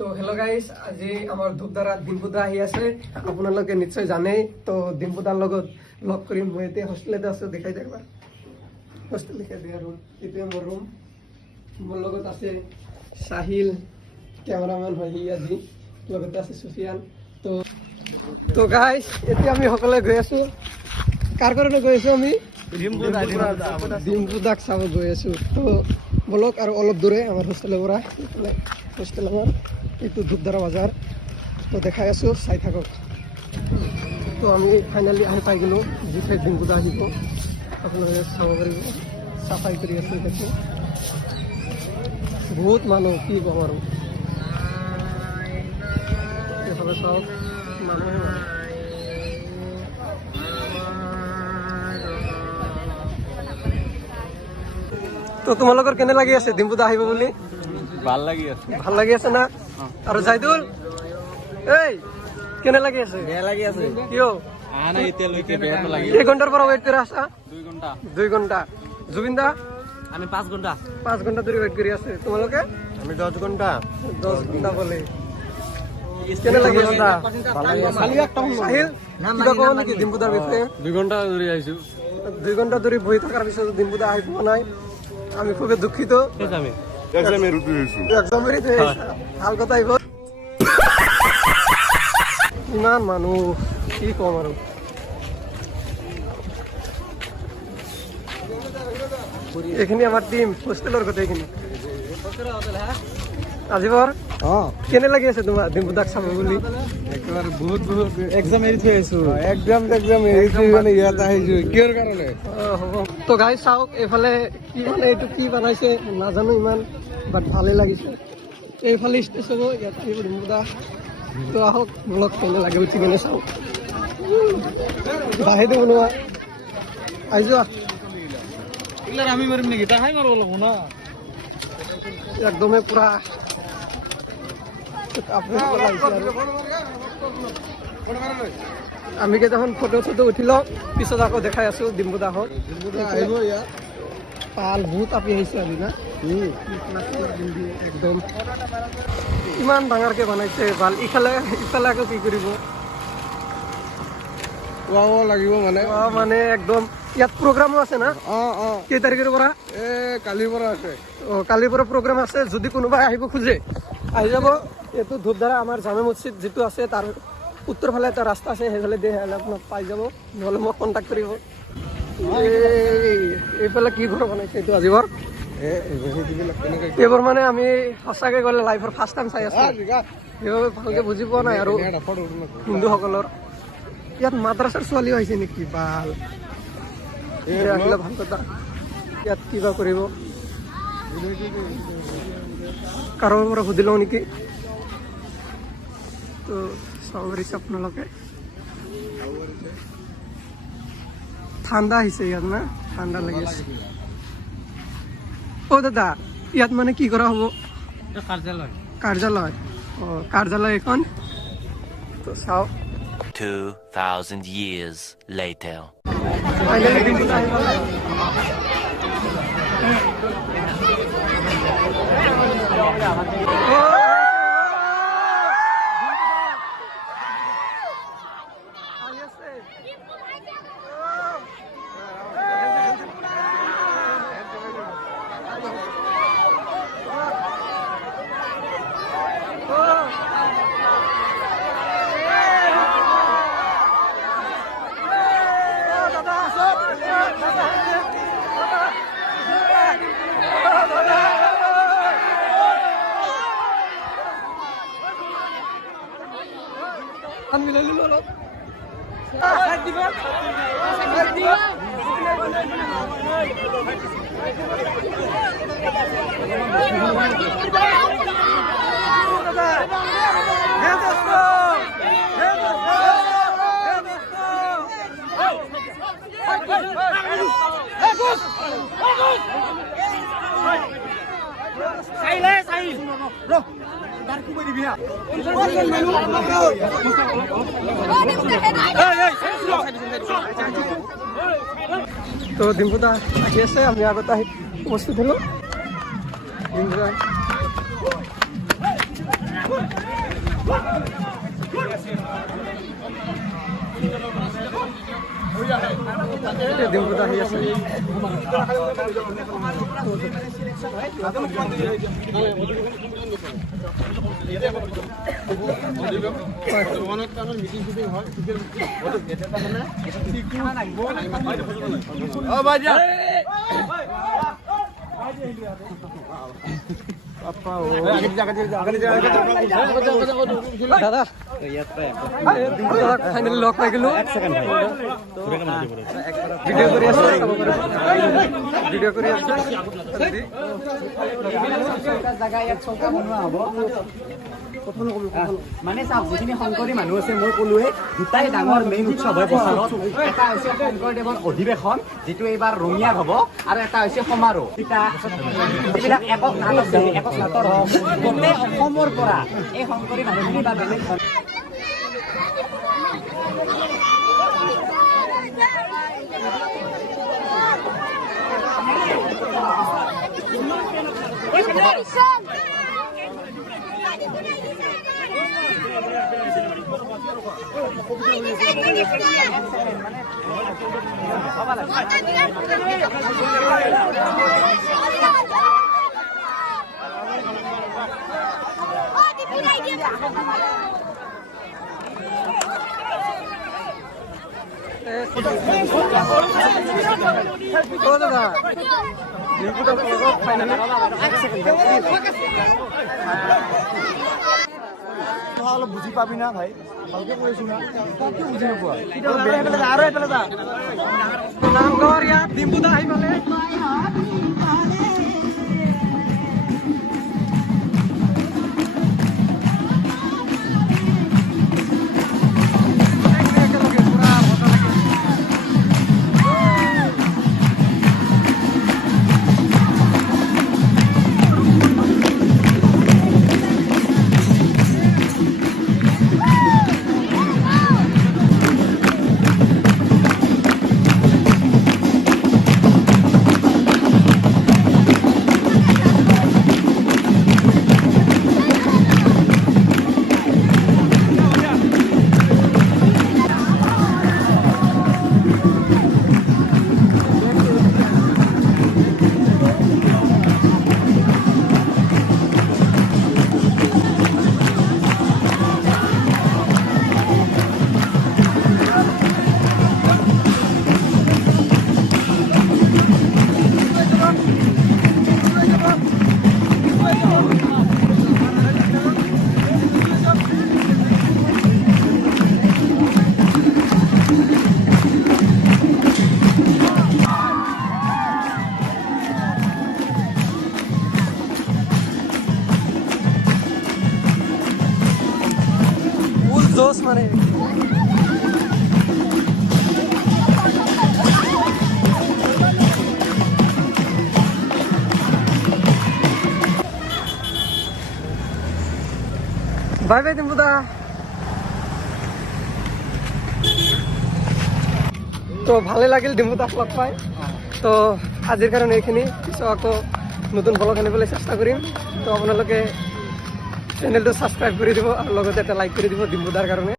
তো hello' guys, আজি আমাৰ ধূপধাৰাত ডিম্পুদা আহি আছে। আপোনালোকে নিশ্চয় জানেই। তো ডিম্পুদাৰ লগত লগ কৰিম। মই এতিয়া হোষ্টেলতে আছোঁ, দেখাই দিয়ক এবাৰ। হোষ্টেল দেখাই দিয়া ৰুম, এইটোৱে মোৰ ৰুম। মোৰ লগত আছে চাহিল, কেমেৰামেন হয় সি আজি, লগতে আছে সুফিয়ান। তো গাইজ, এতিয়া আমি সকলোৱে গৈ আছোঁ। কাৰ কাৰণে গৈ আছোঁ আমি? ডিম্পুদাক চাব গৈ আছোঁ। তো বলক আৰু অলপ দূৰে আমাৰ হোষ্টেলৰ পৰা। হোষ্টেল আমাৰ এইটো ধূপধাৰা বজাৰ। তো দেখাই আছোঁ, চাই থাকক। তো আমি ফাইনেলি আহি পাই গ'লোঁ, যি ঠাইত ডিম্পুদা আহিব আপোনালোকে চাব পাৰিব। চাফাই কৰি আছোঁ দেখি, বহুত মানুহ, কি ক'ম আৰু। এইফালে চাওক, মানুহে মানুহ। তো তোমালোকৰ কেনে লাগি আছে ডিম্পুদা আহিব বুলি? ভাল লাগি আছে। ভাল লাগি আছে না? আৰু জাইদুল, এই কেনে লাগি আছে? বেয়া লাগি আছে। কিয়? আনা এতিয়ালৈকে বেয়াটো লাগি আছে। কেই ঘণ্টাৰ পৰা ৱেইট কৰি আছা? 2 ঘণ্টা। 2 ঘণ্টা। জুবিন দা? আমি 5 ঘণ্টা। 5 ঘণ্টা ধৰি ৱেইট কৰি আছে। তোমালোকে? আমি 10 ঘণ্টা। 10 ঘণ্টা বলে। কেনে লাগি আছে? ভাল লাগি আছে। খালি একটা সাহিল, কিবা ক'ব নেকি ডিম্পুদাৰ বিষয়ে? 2 ঘণ্টা ধৰি আহিছো। 2 ঘণ্টা ধৰি বহি থকাৰ পিছত ডিম্পুদা আহি পোৱা নাই। আমি খুবেই দুঃখিত। ভাল কথা আহিব। ইমান মানুহ, কি ক'ম আৰু। এইখিনি আমাৰ টিম, হোষ্টেলৰ গোটেইখিনি। আজিবৰ কেনে লাগি আছে তোমাৰ ডিম্পুদাক চাব বুলি? একেবাৰে বহুত এক্সাম এৰি থৈ আহিছো। এক্সাম এৰি থৈ মানে ইয়াত আহিছো। কিহৰ কাৰণে? হ'ব। তো গাই চাওক, এইফালে কি মানে এইটো কি বনাইছে নাজানো ইমান, বাট ভালেই লাগিছে। এইফালে ষ্টেজ হ'ব, ইয়াত আহিব ডিম্পুদা। তো আহক, ব্লগ কেনে লাগে উঠি কেনে চাওক। বাহিৰতে বনোৱা আহি যোৱা। আমি মাৰিম নেকি? তাহাই মাৰিব লাগিব না। একদমেই পুৰা আমি কেইটামান ফটো উঠি লওঁ, পিছত আকৌ দেখাই আছো ডিম্পুদা হওক। পাল বহুত আপি আহিছে আজি না। একদম ইমান ডাঙৰকে বনাইছে ভাল। ইফালে আকৌ কি কৰিব লাগিব মানে। মানে একদম ইয়াত প্ৰগ্ৰামো আছে না? কেই তাৰিখৰ পৰা? কালিৰ পৰা আছে। কালিৰ পৰা প্ৰগ্ৰাম আছে। যদি কোনোবাই আহিব খোজে আহি যাব। এইটো ধূপধাৰা আমাৰ জামে মছজিদ যিটো আছে তাৰ উত্তৰ ফালে এটা ৰাস্তা আছে, সেইফালে দিয়ে আহিলে আপোনাক পাই যাব, নহ'লে মোক কণ্টেক্ট কৰিব। এইফালে কি ঘৰ বনাইছে এইটো আজিবৰ? এইবোৰ মানে আমি সঁচাকৈ গ'লে লাইফৰ ফাৰ্ষ্ট টাইম চাই আছোঁ। সেইবাবে ভালকৈ বুজি পোৱা নাই। আৰু হিন্দুসকলৰ ইয়াত মাদ্ৰাছাৰ ছোৱালীও আহিছে নেকি? ভাল আহিলে ভাল কথা। ইয়াত কিবা কৰিব, কাৰোবাৰ পৰা সুধি লওঁ নেকি? তো চাব পাৰিছে আপোনালোকে, ঠাণ্ডা আহিছে ইয়াত না? ঠাণ্ডা লাগি আছে। অ' দাদা, ইয়াত মানে কি কৰা হ'ব? কাৰ্যালয়। কাৰ্যালয়? কাৰ্যালয় এখন। তো চাওক। 2,000 years later. তো ডিম্পুদা আহি আছে, আমি আগতে আহি উপস্থিত হলো। ডিম্পুদা লগতে ডিম্পুদা আহি আছে দাদা ফাইনেলি লগ পাই গলো ভিডিও কৰি আছে ভিডিও কৰি আছে মানে চাওক যিখিনি শংকৰী মানুহ আছে মই ক'লোৱে দুটাই ডাঙৰ মেইন উৎসৱ হয় বছৰত এটা হৈছে শংকৰদেৱৰ অধিৱেশন যিটো এইবাৰ ৰঙিয়াত হ'ব আৰু এটা হৈছে সমাৰোহ যিবিলাক একক নাটক একক নাটক হওক গোটেই অসমৰ পৰা এই শংকৰী মানুহখিনি বা বেলেগ অলপ বুজি পাবি না ভাই ভালকে কৈছো না কি বুজি নোপোৱা আৰু এইফালে যা নামঘৰ ইয়াত ডিম্পুদা আহি পালে জোশ মানে বাই বাই ডিম্পুদা তো ভালে লাগিল ডিম্পুদাক লগ পাই তো আজিৰ কাৰণে এইখিনি পিছত আকৌ নতুন ব্লগ আনিবলৈ চেষ্টা কৰিম তো আপোনালোকে চেনেলটো ছাবস্ক্ৰাইব কৰি দিব আৰু লগতে এটা লাইক কৰি দিব ডিম্পুদাৰ কাৰণে